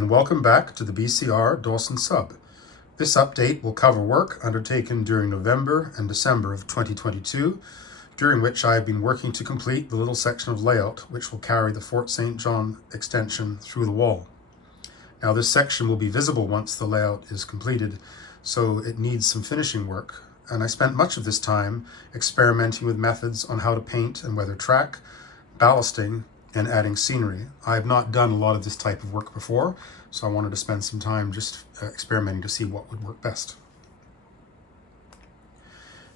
and welcome back to the BCR Dawson Sub. This update will cover work undertaken during November and December of 2022, during which I have been working to complete the little section of layout which will carry the Fort St. John extension through the wall. Now this section will be visible once the layout is completed, so it needs some finishing work, and I spent much of this time experimenting with methods on how to paint and weather track, ballasting, and adding scenery. I have not done a lot of this type of work before, so I wanted to spend some time just experimenting to see what would work best.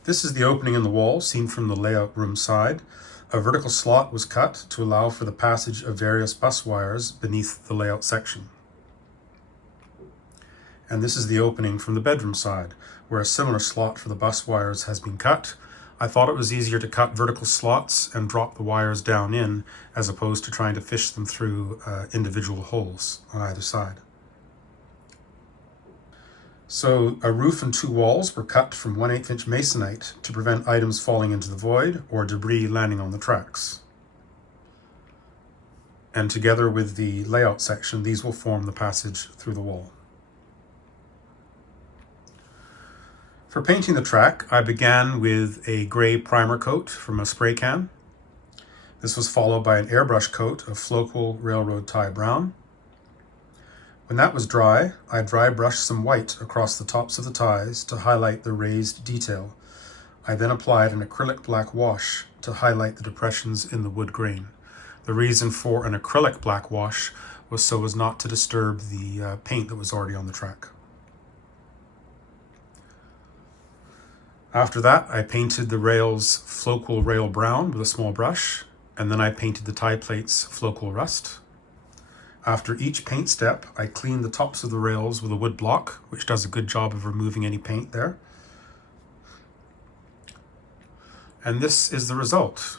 This is the opening in the wall seen from the layout room side. A vertical slot was cut to allow for the passage of various bus wires beneath the layout section. And this is the opening from the bedroom side, where a similar slot for the bus wires has been cut. I thought it was easier to cut vertical slots and drop the wires down in, as opposed to trying to fish them through individual holes on either side. So a roof and two walls were cut from 1/8 inch masonite to prevent items falling into the void or debris landing on the tracks. And together with the layout section, these will form the passage through the wall. For painting the track, I began with a gray primer coat from a spray can. This was followed by an airbrush coat of Flocal Railroad Tie Brown. When that was dry, I dry brushed some white across the tops of the ties to highlight the raised detail. I then applied an acrylic black wash to highlight the depressions in the wood grain. The reason for an acrylic black wash was so as not to disturb the paint that was already on the track. After that, I painted the rails Flocal Rail Brown with a small brush, and then I painted the tie plates Flocal Rust. After each paint step, I cleaned the tops of the rails with a wood block, which does a good job of removing any paint there. And this is the result,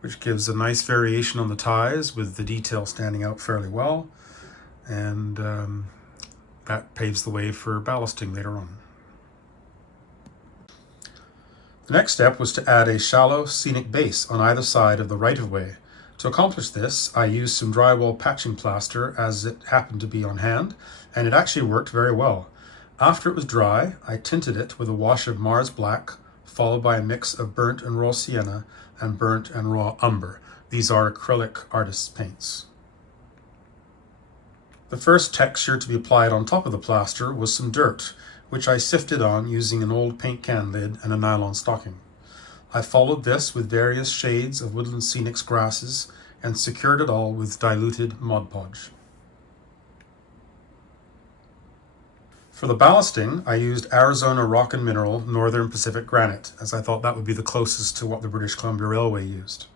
which gives a nice variation on the ties with the detail standing out fairly well, and that paves the way for ballasting later on. The next step was to add a shallow scenic base on either side of the right-of-way. To accomplish this, I used some drywall patching plaster as it happened to be on hand, and it actually worked very well. After it was dry, I tinted it with a wash of Mars Black, followed by a mix of burnt and raw sienna and burnt and raw umber. These are acrylic artist's paints. The first texture to be applied on top of the plaster was some dirt, which I sifted on using an old paint can lid and a nylon stocking. I followed this with various shades of Woodland Scenic's grasses and secured it all with diluted Mod Podge. For the ballasting, I used Arizona Rock and Mineral Northern Pacific Granite, as I thought that would be the closest to what the British Columbia Railway used.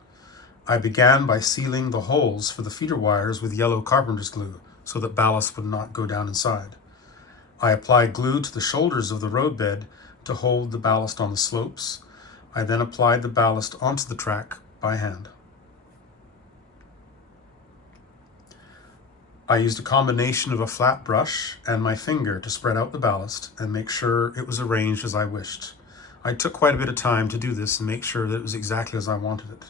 I began by sealing the holes for the feeder wires with yellow carpenter's glue so that ballast would not go down inside. I applied glue to the shoulders of the roadbed to hold the ballast on the slopes. I then applied the ballast onto the track by hand. I used a combination of a flat brush and my finger to spread out the ballast and make sure it was arranged as I wished. I took quite a bit of time to do this and make sure that it was exactly as I wanted it.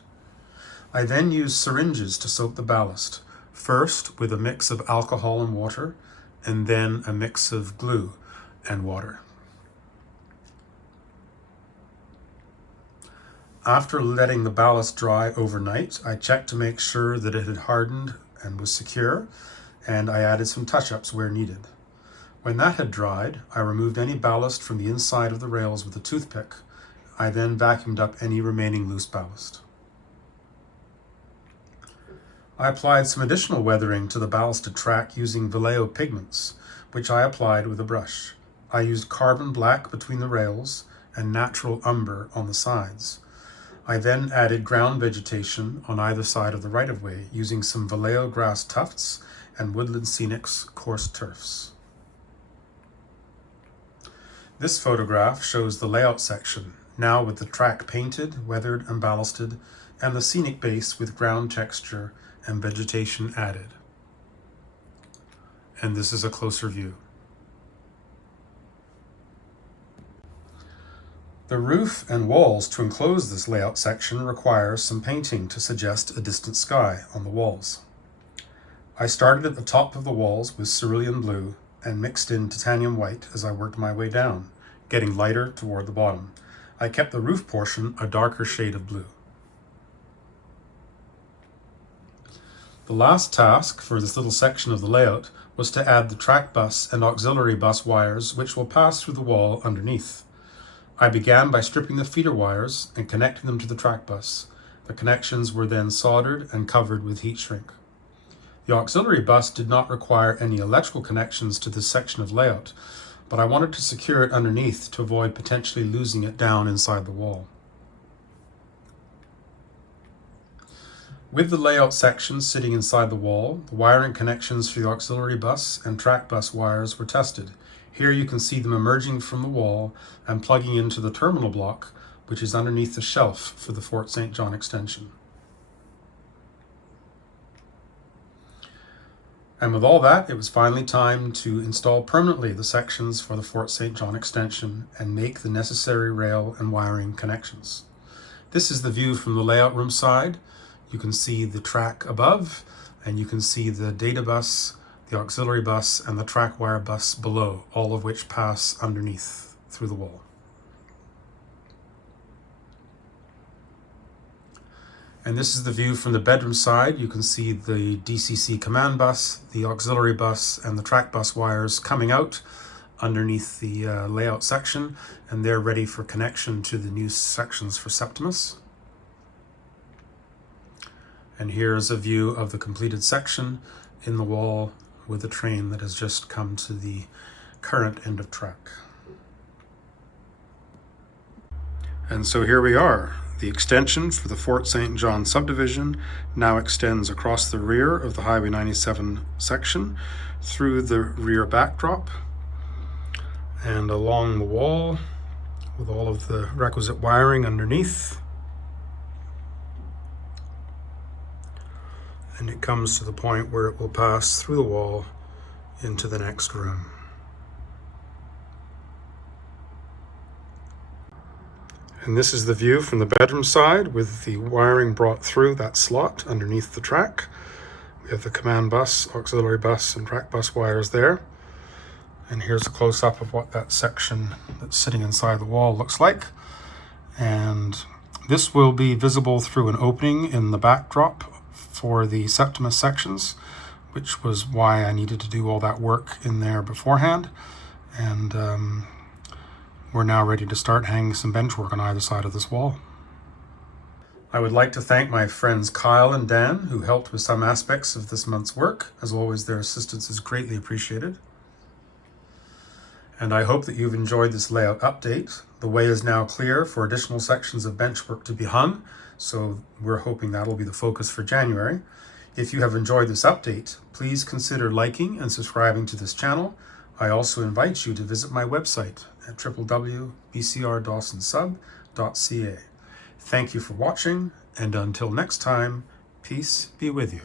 I then used syringes to soak the ballast, first with a mix of alcohol and water, and then a mix of glue and water. After letting the ballast dry overnight, I checked to make sure that it had hardened and was secure, and I added some touch-ups where needed. When that had dried, I removed any ballast from the inside of the rails with a toothpick. I then vacuumed up any remaining loose ballast. I applied some additional weathering to the ballasted track using Vallejo pigments, which I applied with a brush. I used carbon black between the rails and natural umber on the sides. I then added ground vegetation on either side of the right-of-way using some Vallejo grass tufts and Woodland Scenic's coarse turfs. This photograph shows the layout section, now with the track painted, weathered, and ballasted, and the scenic base with ground texture and vegetation added. And this is a closer view. The roof and walls to enclose this layout section require some painting to suggest a distant sky on the walls. I started at the top of the walls with cerulean blue and mixed in titanium white as I worked my way down, getting lighter toward the bottom. I kept the roof portion a darker shade of blue. The last task for this little section of the layout was to add the track bus and auxiliary bus wires which will pass through the wall underneath. I began by stripping the feeder wires and connecting them to the track bus. The connections were then soldered and covered with heat shrink. The auxiliary bus did not require any electrical connections to this section of layout, but I wanted to secure it underneath to avoid potentially losing it down inside the wall. With the layout section sitting inside the wall, the wiring connections for the auxiliary bus and track bus wires were tested. Here you can see them emerging from the wall and plugging into the terminal block, which is underneath the shelf for the Fort St. John extension. And with all that, it was finally time to install permanently the sections for the Fort St. John extension and make the necessary rail and wiring connections. This is the view from the layout room side. You can see the track above, and you can see the data bus, the auxiliary bus, and the track wire bus below, all of which pass underneath through the wall. And this is the view from the bedroom side. You can see the DCC command bus, the auxiliary bus, and the track bus wires coming out underneath the layout section, and they're ready for connection to the new sections for Septimus. And here is a view of the completed section in the wall with the train that has just come to the current end of track. And so here we are. The extension for the Fort St. John subdivision now extends across the rear of the Highway 97 section through the rear backdrop and along the wall with all of the requisite wiring underneath. And it comes to the point where it will pass through the wall into the next room. And this is the view from the bedroom side with the wiring brought through that slot underneath the track. We have the command bus, auxiliary bus, and track bus wires there. And here's a close-up of what that section that's sitting inside the wall looks like. And this will be visible through an opening in the backdrop for the Septimus sections, which was why I needed to do all that work in there beforehand. And we're now ready to start hanging some bench work on either side of this wall. I would like to thank my friends Kyle and Dan, who helped with some aspects of this month's work. As always, their assistance is greatly appreciated. And I hope that you've enjoyed this layout update. The way is now clear for additional sections of bench work to be hung, so we're hoping that'll be the focus for January. If you have enjoyed this update, please consider liking and subscribing to this channel. I also invite you to visit my website at www.bcrdawsonsub.ca. Thank you for watching, and until next time, peace be with you.